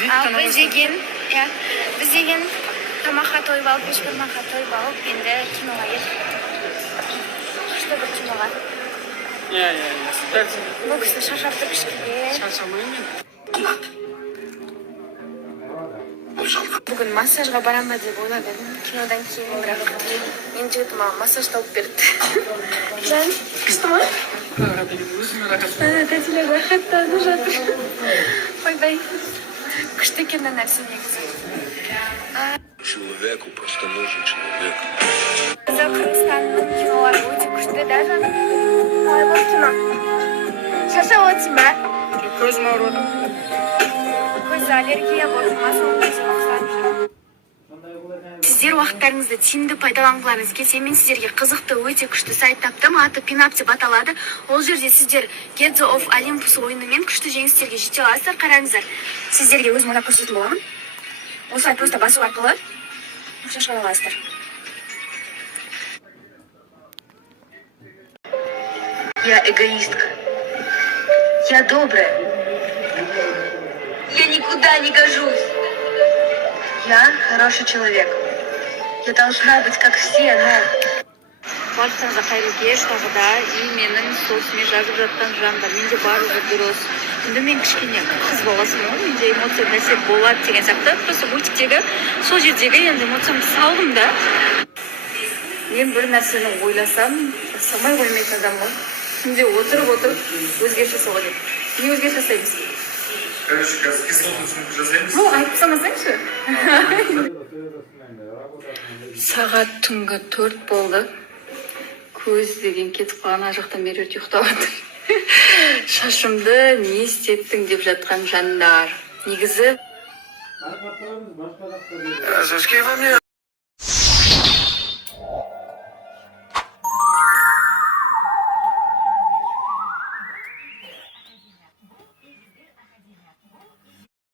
Biz деген, ya, biz деген тамаққа тойып алып, кешкі тамаққа тойып алып, енді киноға едік. Күшті бір киноға. Иә, сәл Бұл кісі шаршап тұр кішкене. шаршамаймын. Бүгін массажға барам ба деп ойлап едім. Кинодан кейін, бірақ мен жігітім маған массаж тауып берді. Жан, күшті ма? Өзіме рахат. Тәтелер рахаттанып жатыр. Ойбай, күшті екен нәрсе негізі. Человеку просто нужен человек. Қырғызстанның кинолары өте күшті, да, Жан? Қалай болды кино? Шаршап отырсың ба? Көзім ауырып отыр. Көз аллергия болды ма, соңғы кезде ұқсап жүр. Сіздер уақыттарыңызды тиімді пайдаланғыларыңыз келсе, мен сіздерге қызықты өте күшті сайт таптым. Аты Пинап деп аталады. Ол жерде сіздер Gates of Olympus ойынымен күшті жеңістерге жете аласыздар. Қараңыздар. Сіздерге өзім ойлап көрсететін боламын. Осылай просто басу арқылы ақша шығара аласыздар. Я эгоистка. Я добрая. Я никуда не гожусь. Я хороший человек. Я должна быть как все, но... Барлықтарыңызға қайырлы кеш тағы да и менің соцыме жазып жатқан жандар менде барлығы дұрыс. Енді мен кішкене қыз баласымын ғой, менде эмоция нәрсе болады деген сияқты. Просто мультиктегі сол жердегі енді эмоциямды салдым да. Мен бір нәрсені ойласам, жасамай қоймайтын адам ғой. Күнде отырып өзгеріс жасауға деп. Не өзгеріс жасаймыз? Короче, кислотную сумку жасаймыз. Ну, айтып салмасаңшы. Сағат түнгі 4 болды. Көз деген кетіп қалған, ана жақтан бері ұйықтап жатыр. Шашымды не істеттің деп жатқан жандар. Негізі Зажги во мне